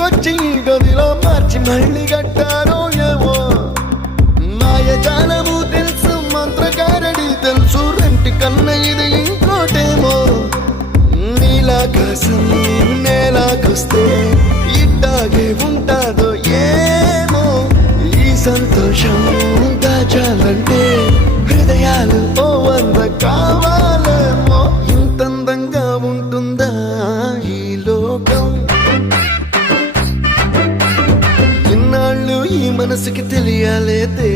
ఇంటికొచ్చి గదిలో మార్చి మళ్ళీ కట్టారో ఏమో మాయజాలము తెలుసు మంత్రకారడి తెలుసు రెంటి కన్న ఇది ఇంకోటేమో నీలాకాశం నేలాకొస్తే ఇట్టాగే ఉంటాదో ఏమో ఈ సంతోషం దాచాలంటే హృదయాలు ఓ వంద కావాలేమో ఇంతందంగా ఉంటుందా ఈ లోకం ఇన్నాళ్ళు ఈ మనసుకి తెలియాలే